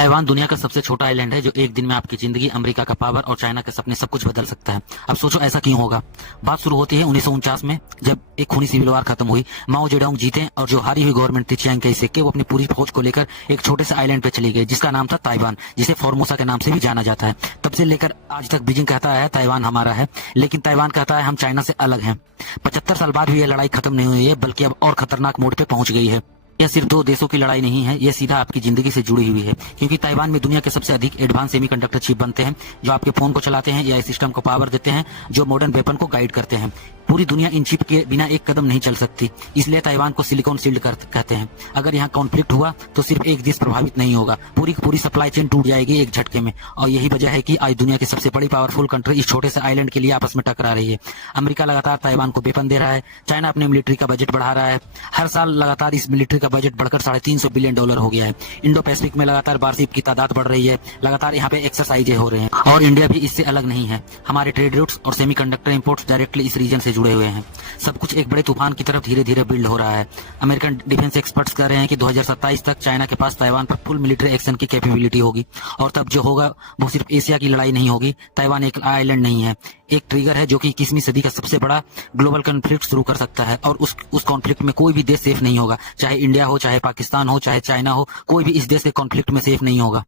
Taiwan दुनिया का सबसे छोटा आइलैंड है जो एक दिन में आपकी जिंदगी, अमेरिका का पावर और चाइना के सपने सब कुछ बदल सकता है। अब सोचो ऐसा क्यों होगा। बात शुरू होती है 1949 में, जब एक खूनी सिविल वार खत्म हुई। माओ जेडोंग जीते और जो हारी हुई गवर्नमेंट थी चियांग काई शेक के, वो अपनी पूरी फौज को लेकर एक छोटे से आइलैंड पे चली गई जिसका नाम था ताइवान, जिसे फॉर्मोसा के नाम से भी जाना जाता है। तब से लेकर आज तक बीजिंग कहता है ताइवान हमारा है, लेकिन ताइवान कहता है हम चाइना से अलग हैं। 75 साल बाद भी यह लड़ाई खत्म नहीं हुई है, बल्कि अब और खतरनाक मोड़ पे पहुंच गई है। यह सिर्फ दो देशों की लड़ाई नहीं है, यह सीधा आपकी जिंदगी से जुड़ी हुई है, क्योंकि ताइवान में दुनिया के सबसे अधिक एडवांस सेमीकंडक्टर चिप बनते हैं जो आपके फोन को चलाते हैं या इस सिस्टम को पावर देते हैं जो मॉडर्न वेपन को गाइड करते हैं। पूरी दुनिया इन चिप के बिना एक कदम नहीं चल सकती, इसलिए ताइवान को सिलिकॉन शील्ड कहते हैं। अगर यहाँ कॉन्फ्लिक्ट हुआ तो सिर्फ एक देश प्रभावित नहीं होगा, पूरी की पूरी सप्लाई चेन टूट जाएगी एक झटके में। और यही वजह है कि आज दुनिया की सबसे बड़ी पावरफुल कंट्री इस छोटे से आइलैंड के लिए आपस में टकरा रही है। अमेरिका लगातार ताइवान को वेपन दे रहा है, चाइना अपने मिलिट्री का बजट बढ़ा रहा है। हर साल लगातार इस मिलिट्री का बजट बढ़कर $350 बिलियन हो गया है। इंडो पैसिफिक में लगातार वारशिप की तादाद बढ़ रही है, लगातार यहाँ पे एक्सरसाइजें हो रहे हैं। और इंडिया भी इससे अलग नहीं है। हमारे ट्रेड रूट्स और सेमीकंडक्टर इंपोर्ट्स डायरेक्टली इस रीजन से जुड़े हुए हैं। सब कुछ एक बड़े तूफान की तरफ धीरे धीरे बिल्ड हो रहा है। अमेरिकन डिफेंस एक्सपर्ट्स कह रहे हैं कि 2027 तक चाइना के पास ताइवान पर फुल मिलिट्री एक्शन की कैपेबिलिटी होगी, और तब जो होगा वो सिर्फ एशिया की लड़ाई नहीं होगी। ताइवान एक आइलैंड नहीं है, एक ट्रिगर है जो कि 21वीं सदी का सबसे बड़ा ग्लोबल कॉन्फ्लिक्ट शुरू कर सकता है। और उस कॉन्फ्लिक्ट में कोई भी देश सेफ नहीं होगा, चाहे इंडिया हो, चाहे पाकिस्तान हो, चाहे चाइना हो, कोई भी इस देश के कॉन्फ्लिक्ट में सेफ नहीं होगा।